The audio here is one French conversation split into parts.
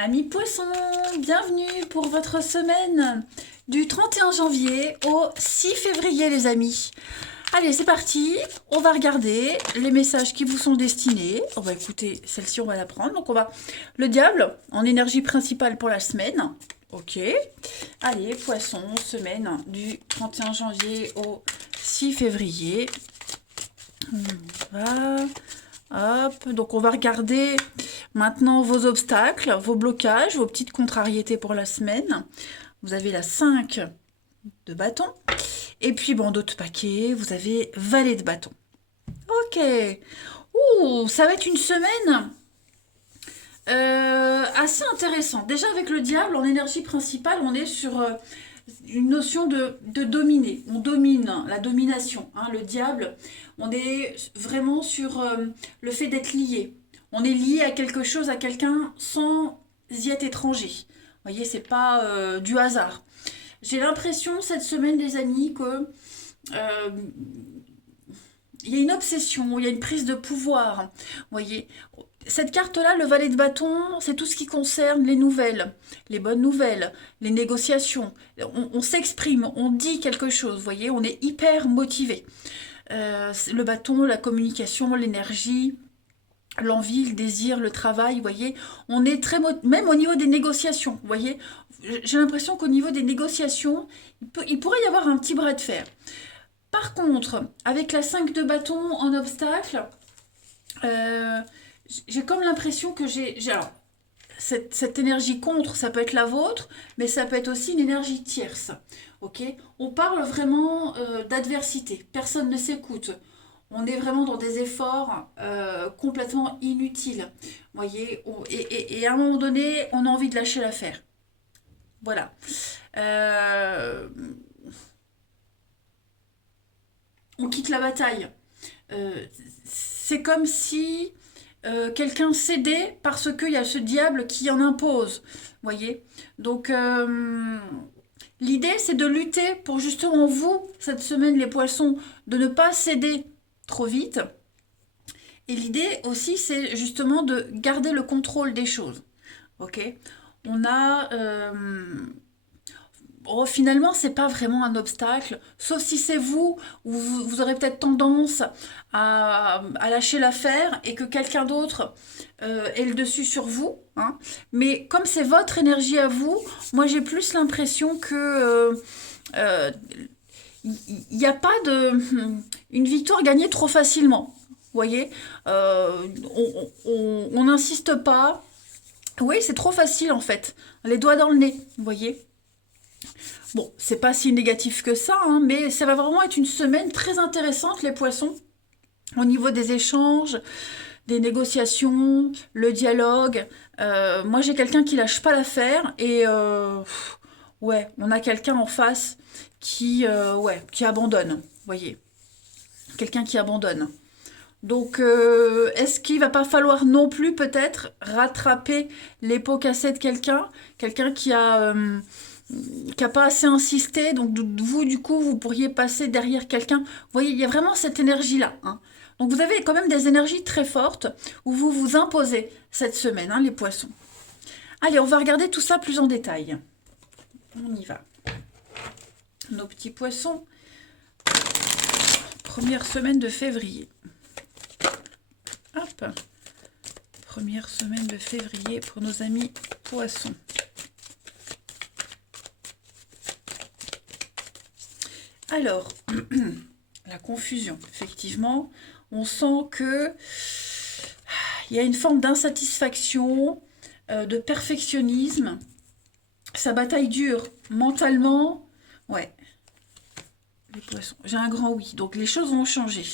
Amis poissons, bienvenue pour votre semaine du 31 janvier au 6 février les amis. Allez, c'est parti, on va regarder les messages qui vous sont destinés. On va écouter, celle-ci on va la prendre. Donc on va le diable en énergie principale pour la semaine. Ok. Allez, poisson, semaine du 31 janvier au 6 février. Voilà. Hop, donc on va regarder maintenant vos obstacles, vos blocages, vos petites contrariétés pour la semaine. Vous avez la 5 de bâton. Et puis bandeau de paquet, vous avez valet de bâton. Ok. Ouh, ça va être une semaine assez intéressante. Déjà avec le diable, en énergie principale, on est sur une notion de dominer. On domine, la domination. Hein, le diable, on est vraiment sur le fait d'être lié. On est lié à quelque chose, à quelqu'un sans y être étranger. Vous voyez, c'est pas du hasard. J'ai l'impression cette semaine, les amis, que euh, il y a une obsession, il y a une prise de pouvoir. Vous voyez, cette carte-là, le valet de bâton, c'est tout ce qui concerne les nouvelles, les bonnes nouvelles, les négociations. On s'exprime, on dit quelque chose, vous voyez, on est hyper motivé. Le bâton, la communication, l'énergie, l'envie, le désir, le travail, vous voyez, on est très même au niveau des négociations, vous voyez, j'ai l'impression qu'au niveau des négociations, il pourrait y avoir un petit bras de fer. Par contre, avec la 5 de bâton en obstacle, euh, j'ai comme l'impression que alors, cette énergie contre, ça peut être la vôtre, mais ça peut être aussi une énergie tierce. Ok. On parle vraiment d'adversité. Personne ne s'écoute. On est vraiment dans des efforts complètement inutiles. Voyez, et à un moment donné, on a envie de lâcher l'affaire. Voilà. Euh, on quitte la bataille. C'est comme si quelqu'un cédait parce qu'il y a ce diable qui en impose. Voyez. Donc, l'idée, c'est de lutter pour justement vous, cette semaine, les poissons, de ne pas céder trop vite. Et l'idée aussi, c'est justement de garder le contrôle des choses. Ok. On a oh, finalement, c'est pas vraiment un obstacle, sauf si c'est vous, où vous aurez peut-être tendance à lâcher l'affaire et que quelqu'un d'autre ait le dessus sur vous. Hein. Mais comme c'est votre énergie à vous, moi j'ai plus l'impression que euh, il n'y a pas de une victoire gagnée trop facilement. Vous voyez, on n'insiste pas. Oui, c'est trop facile en fait. Les doigts dans le nez, vous voyez. Bon, c'est pas si négatif que ça, hein, mais ça va vraiment être une semaine très intéressante, les poissons, au niveau des échanges, des négociations, le dialogue. Moi, j'ai quelqu'un qui lâche pas l'affaire et ouais, on a quelqu'un en face ouais, qui abandonne, vous voyez, quelqu'un qui abandonne. Donc, est-ce qu'il va pas falloir non plus peut-être rattraper les pots cassés de quelqu'un, quelqu'un qui a pas assez insisté, donc vous, du coup, vous pourriez passer derrière quelqu'un. Vous voyez, il y a vraiment cette énergie-là. Hein. Donc vous avez quand même des énergies très fortes où vous vous imposez cette semaine, hein, les poissons. Allez, on va regarder tout ça plus en détail. On y va. Nos petits poissons. Première semaine de février. Hop. Première semaine de février pour nos amis poissons. Alors, la confusion, effectivement, on sent que il y a une forme d'insatisfaction, de perfectionnisme. Sa bataille dure mentalement. Ouais, les poissons. J'ai un grand oui. Donc les choses vont changer.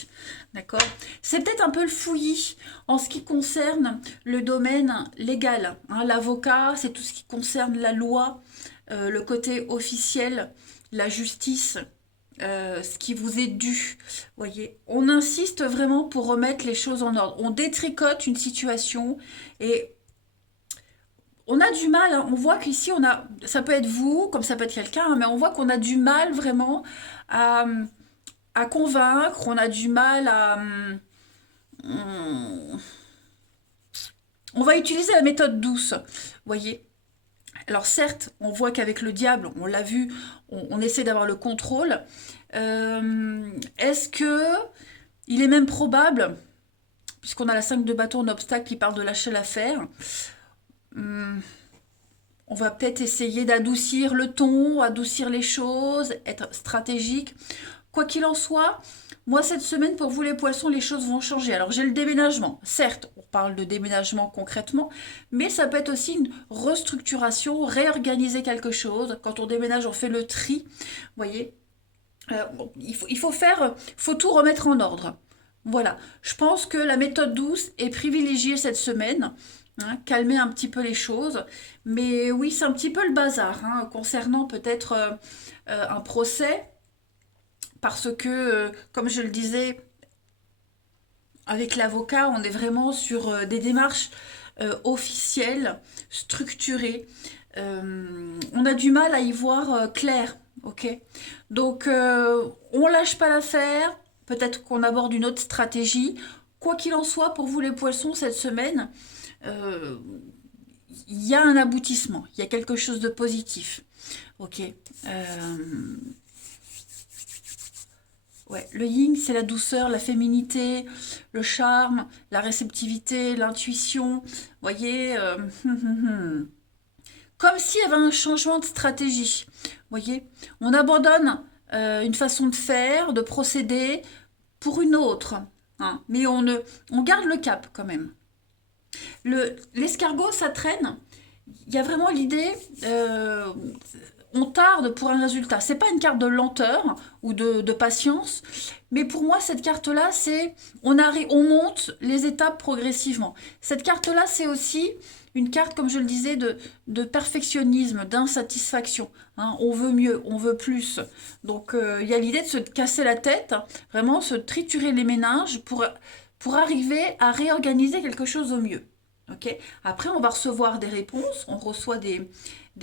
D'accord. C'est peut-être un peu le fouillis en ce qui concerne le domaine légal. Hein, l'avocat, c'est tout ce qui concerne la loi, le côté officiel, la justice. Ce qui vous est dû. Voyez, on insiste vraiment pour remettre les choses en ordre. On détricote une situation et on a du mal. Hein. On voit qu'ici, ça peut être vous, comme ça peut être quelqu'un, hein, mais on voit qu'on a du mal vraiment à, à convaincre. On a du mal à On va utiliser la méthode douce, voyez. Alors certes, on voit qu'avec le diable, on l'a vu, on essaie d'avoir le contrôle. Est-ce que il est même probable, puisqu'on a la 5 de bâton en obstacle qui parle de lâcher l'affaire, on va peut-être essayer d'adoucir le ton, adoucir les choses, être stratégique. Quoi qu'il en soit, moi cette semaine pour vous les poissons, les choses vont changer. Alors j'ai le déménagement, certes, on parle de déménagement concrètement, mais ça peut être aussi une restructuration, réorganiser quelque chose. Quand on déménage, on fait le tri, vous voyez. Bon, faut tout remettre en ordre. Voilà, je pense que la méthode douce est privilégiée cette semaine, hein, calmer un petit peu les choses. Mais oui, c'est un petit peu le bazar, hein, concernant peut-être un procès, parce que, comme je le disais, avec l'avocat, on est vraiment sur des démarches officielles, structurées. On a du mal à y voir clair, ok? Donc, on lâche pas l'affaire. Peut-être qu'on aborde une autre stratégie. Quoi qu'il en soit, pour vous les poissons, cette semaine, euh, il y a un aboutissement. Il y a quelque chose de positif. Ok. Ouais, le yin, c'est la douceur, la féminité, le charme, la réceptivité, l'intuition. Vous voyez, comme s'il y avait un changement de stratégie. Vous voyez, on abandonne une façon de faire, de procéder pour une autre, hein. Mais on garde le cap quand même. L'escargot, ça traîne. Il y a vraiment l'idée, on tarde pour un résultat. C'est pas une carte de lenteur ou de patience, mais pour moi, cette carte-là, c'est on monte les étapes progressivement. Cette carte-là, c'est aussi une carte, comme je le disais, de perfectionnisme, d'insatisfaction, hein. On veut mieux, on veut plus. Donc, il y a l'idée de se casser la tête, hein, vraiment se triturer les méninges pour arriver à réorganiser quelque chose au mieux. Ok. Après, on va recevoir des réponses, on reçoit des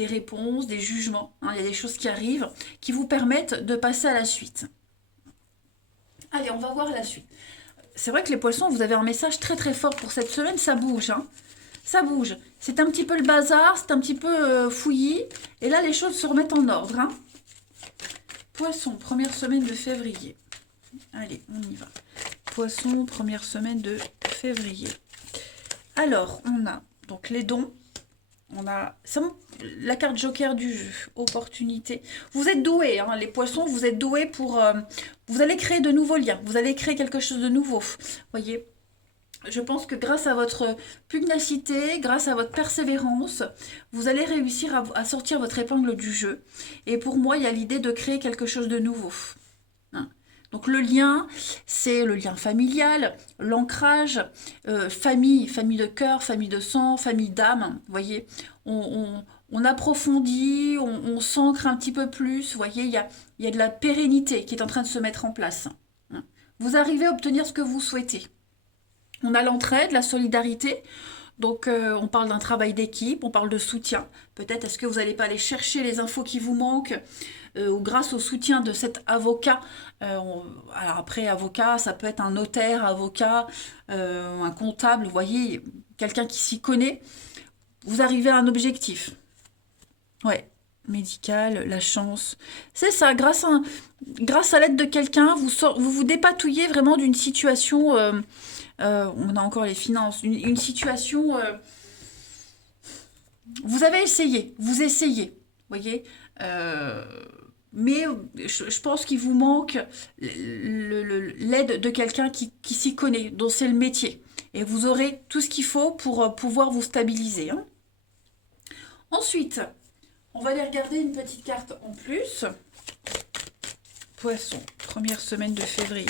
réponses, des jugements, hein. Il y a des choses qui arrivent qui vous permettent de passer à la suite. Allez, on va voir la suite. C'est vrai que les poissons, vous avez un message très très fort pour cette semaine, ça bouge, hein. Ça bouge. C'est un petit peu le bazar, c'est un petit peu fouillis. Et là, les choses se remettent en ordre, hein. Poisson, première semaine de février. Allez, on y va. Poisson, première semaine de février. Alors, on a donc les dons. On a la carte joker du jeu, opportunité. Vous êtes doués, hein, les poissons, vous êtes doués pour... vous allez créer de nouveaux liens, vous allez créer quelque chose de nouveau. Voyez, je pense que grâce à votre pugnacité, grâce à votre persévérance, vous allez réussir à sortir votre épingle du jeu. Et pour moi, il y a l'idée de créer quelque chose de nouveau. Hein. Donc le lien, c'est le lien familial, l'ancrage, famille, famille de cœur, famille de sang, famille d'âme. Vous voyez, on approfondit, on s'ancre un petit peu plus. Vous voyez, il y a de la pérennité qui est en train de se mettre en place. Hein. Vous arrivez à obtenir ce que vous souhaitez. On a l'entraide, la solidarité. Donc, on parle d'un travail d'équipe, on parle de soutien. Peut-être est-ce que vous n'allez pas aller chercher les infos qui vous manquent ou grâce au soutien de cet avocat. Alors après, avocat, ça peut être un notaire, avocat, un comptable, vous voyez, quelqu'un qui s'y connaît. Vous arrivez à un objectif. Ouais, médical, la chance. C'est ça, grâce à l'aide de quelqu'un, vous vous dépatouillez vraiment d'une situation... on a encore les finances, une situation... vous avez essayé, vous essayez, voyez, mais je pense qu'il vous manque l'aide de quelqu'un qui s'y connaît, dont c'est le métier. Et vous aurez tout ce qu'il faut pour pouvoir vous stabiliser, hein. Ensuite, on va aller regarder une petite carte en plus. Poisson, première semaine de février.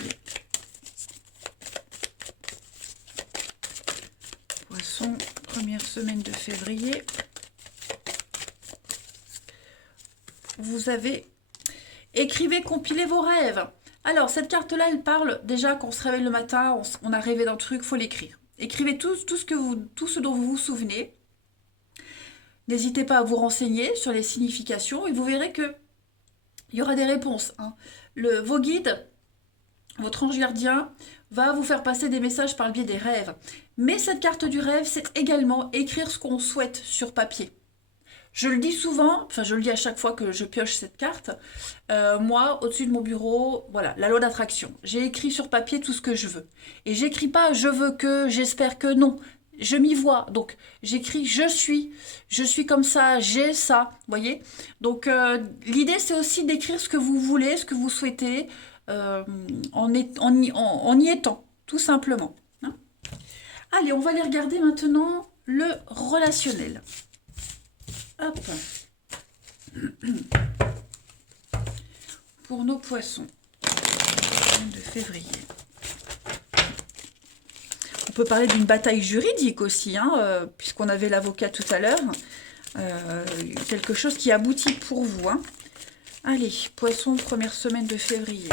Poisson, première semaine de février. Vous avez écrivez, compilez vos rêves. Alors, cette carte-là, elle parle déjà qu'on se réveille le matin, on a rêvé d'un truc, faut l'écrire. Écrivez tout ce dont vous vous souvenez. N'hésitez pas à vous renseigner sur les significations et vous verrez que il y aura des réponses, hein. Vos guides Votre ange gardien va vous faire passer des messages par le biais des rêves. Mais cette carte du rêve, c'est également écrire ce qu'on souhaite sur papier. Je le dis souvent, enfin je le dis à chaque fois que je pioche cette carte. Moi, au-dessus de mon bureau, voilà, la loi d'attraction. J'ai écrit sur papier tout ce que je veux. Et j'écris pas je veux que, j'espère que, non. Je m'y vois. Donc j'écris je suis comme ça, j'ai ça. Vous voyez. Donc l'idée c'est aussi d'écrire ce que vous voulez, ce que vous souhaitez, en y étant, tout simplement. Hein. Allez, on va aller regarder maintenant le relationnel. Hop. Pour nos poissons de février. On peut parler d'une bataille juridique aussi, hein, puisqu'on avait l'avocat tout à l'heure. Quelque chose qui aboutit pour vous. Hein. Allez, poisson, première semaine de février.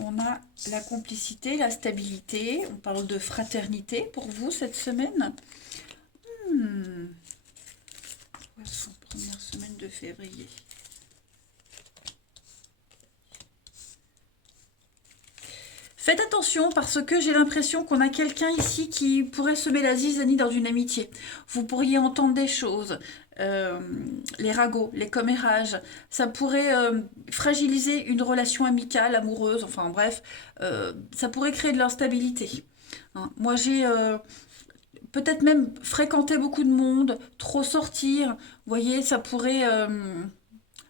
On a la complicité, la stabilité. On parle de fraternité pour vous cette semaine. Poisson, première semaine de février. Faites attention parce que j'ai l'impression qu'on a quelqu'un ici qui pourrait semer la zizanie dans une amitié. Vous pourriez entendre des choses, les ragots, les commérages. Ça pourrait fragiliser une relation amicale, amoureuse, enfin bref, ça pourrait créer de l'instabilité. Hein. Moi j'ai peut-être même fréquenté beaucoup de monde, trop sortir. Vous voyez, ça pourrait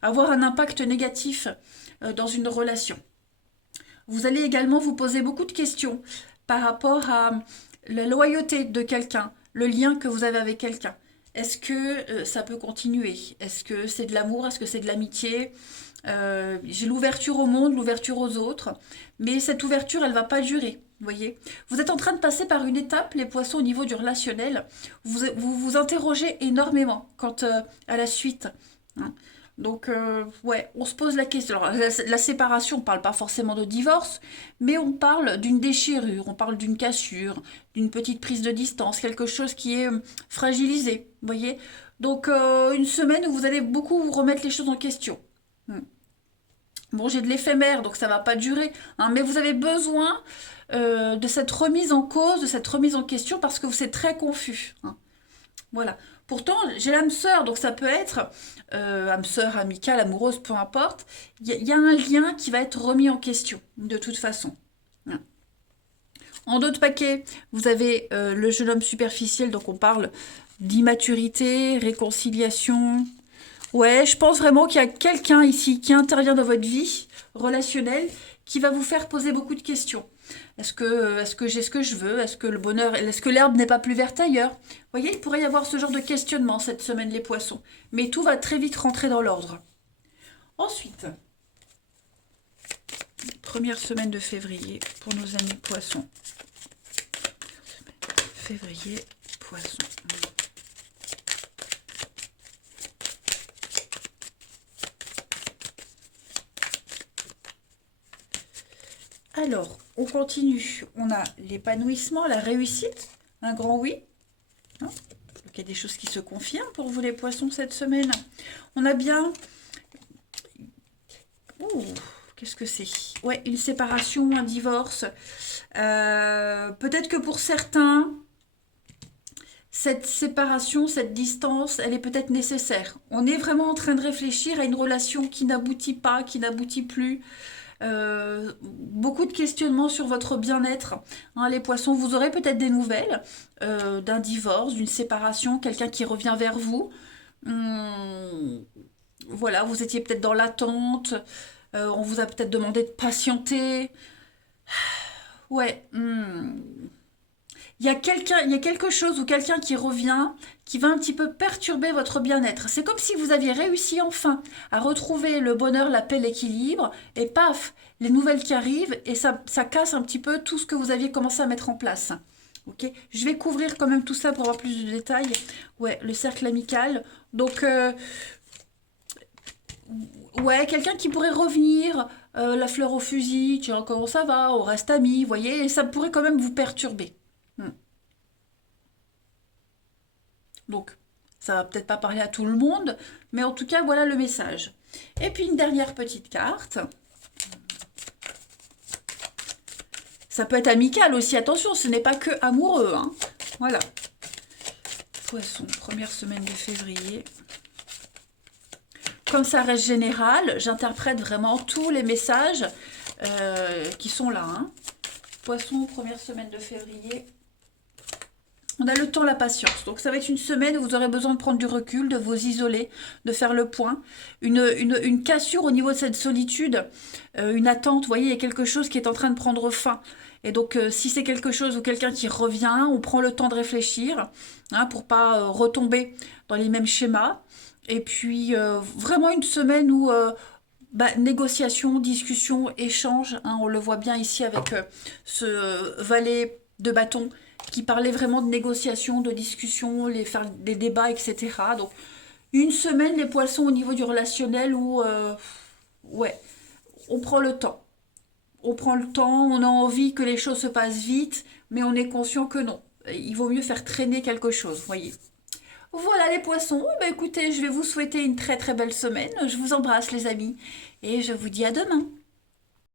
avoir un impact négatif dans une relation. Vous allez également vous poser beaucoup de questions par rapport à la loyauté de quelqu'un, le lien que vous avez avec quelqu'un. Est-ce que ça peut continuer? Est-ce que c'est de l'amour? Est-ce que c'est de l'amitié? J'ai l'ouverture au monde, l'ouverture aux autres, mais cette ouverture, elle ne va pas durer. Vous voyez, vous êtes en train de passer par une étape, les poissons, au niveau du relationnel. Vous interrogez énormément quant à la suite. Hein. Donc, ouais, on se pose la question. Alors, la séparation, on ne parle pas forcément de divorce, mais on parle d'une déchirure, on parle d'une cassure, d'une petite prise de distance, quelque chose qui est fragilisé, vous voyez. Donc, une semaine où vous allez beaucoup vous remettre les choses en question. Hmm. Bon, j'ai de l'éphémère, donc ça ne va pas durer, hein, mais vous avez besoin de cette remise en cause, de cette remise en question, parce que vous êtes très confus. Hein. Voilà. Pourtant, j'ai l'âme sœur, donc ça peut être âme sœur, amicale, amoureuse, peu importe. Il y a un lien qui va être remis en question, de toute façon. Hein. En d'autres paquets, vous avez le jeune homme superficiel, donc on parle d'immaturité, réconciliation. Ouais, je pense vraiment qu'il y a quelqu'un ici qui intervient dans votre vie relationnelle qui va vous faire poser beaucoup de questions. Est-ce que j'ai ce que je veux? Est-ce que le bonheur, est-ce que l'herbe n'est pas plus verte ailleurs? Vous voyez, il pourrait y avoir ce genre de questionnement cette semaine, les poissons. Mais tout va très vite rentrer dans l'ordre. Ensuite, première semaine de février pour nos amis poissons. Février, poissons. Alors, on continue. On a l'épanouissement, la réussite, un grand oui. Hein, donc, il y a des choses qui se confirment pour vous les poissons cette semaine. On a bien... Ouh, qu'est-ce que c'est? Ouais, une séparation, un divorce. Peut-être que pour certains, cette séparation, cette distance, elle est peut-être nécessaire. On est vraiment en train de réfléchir à une relation qui n'aboutit pas, qui n'aboutit plus. Beaucoup de questionnements sur votre bien-être. Hein, les poissons, vous aurez peut-être des nouvelles d'un divorce, d'une séparation, quelqu'un qui revient vers vous. Voilà, vous étiez peut-être dans l'attente. On vous a peut-être demandé de patienter. Ouais. Il y a quelque chose ou quelqu'un qui revient, qui va un petit peu perturber votre bien-être. C'est comme si vous aviez réussi enfin à retrouver le bonheur, la paix, l'équilibre, et paf, les nouvelles qui arrivent, et ça casse un petit peu tout ce que vous aviez commencé à mettre en place. Ok, je vais couvrir quand même tout ça pour avoir plus de détails. Ouais, le cercle amical. Donc, ouais, quelqu'un qui pourrait revenir, la fleur au fusil, tiens, comment ça va, on reste amis, vous voyez, et ça pourrait quand même vous perturber. Hmm. Donc, Ça va peut-être pas parler à tout le monde, mais en tout cas, voilà le message. Et puis une dernière petite carte. Ça peut être amical aussi, attention, ce n'est pas que amoureux, hein. Voilà. Poisson, première semaine de février. Comme ça reste général, j'interprète vraiment tous les messages qui sont là, hein. Poisson, première semaine de février. On a le temps, la patience. Donc ça va être une semaine où vous aurez besoin de prendre du recul, de vous isoler, de faire le point. Une cassure au niveau de cette solitude, une attente. Vous voyez, il y a quelque chose qui est en train de prendre fin. Et donc si c'est quelque chose ou quelqu'un qui revient, on prend le temps de réfléchir, hein, pour pas retomber dans les mêmes schémas. Et puis vraiment une semaine où négociation, discussion, échange, hein, on le voit bien ici avec ce valet de bâton qui parlait vraiment de négociation, de discussion, faire des débats, etc. Donc une semaine les poissons au niveau du relationnel où ouais, on prend le temps. On prend le temps, on a envie que les choses se passent vite, mais on est conscient que non. Il vaut mieux faire traîner quelque chose, voyez. Voilà les poissons, écoutez, je vais vous souhaiter une très très belle semaine. Je vous embrasse les amis et je vous dis à demain.